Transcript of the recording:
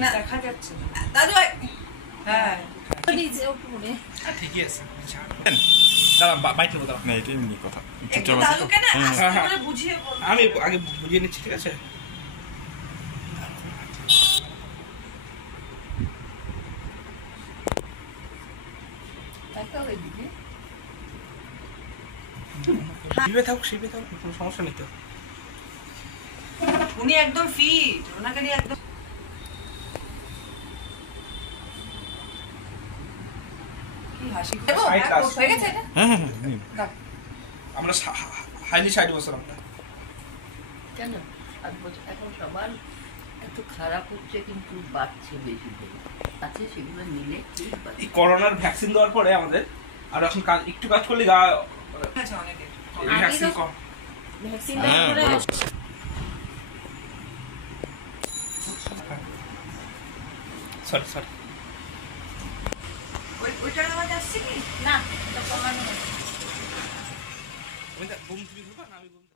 না দেখা যাচ্ছে না দাদু হ্যাঁ নিচে উপরে ঠিকই আছে দাঁড়া বাইট নেবো দাঁড়া না এটা এমনি কথা একটু দাদুকে না আস্তে করে বুঝিয়ে বল আমি আগে বুঝিয়ে নিচ্ছি ঠিক আছে শিবে থাকুক কোনো সমস্যা নেই তো উনি একদম ফিট ওনাকে নিয়ে একদম কি হাসি Side last. হয়ে গেছে এটা হ্যাঁ হ্যাঁ হ্যাঁ আমরা হাইলি 60 বছর আমরা কেন এখন সবার এত খারাপ হচ্ছে কিন্তু বাড়ছে বেশি করে আছে সেগুলো নিলে ঠিক এই করোনার ভ্যাকসিন দেওয়ার পরে আমাদের আর এখন একটু কাজ করলে গা আছে অনেকে ভ্যাকসিন কম ভ্যাকসিনটা হ্যাঁ করে বলো সরি ওইটার আওয়াজ আসছে কি না এটা কমানো তুমি ঘুম তুমি ঘুমা না আমি ঘুম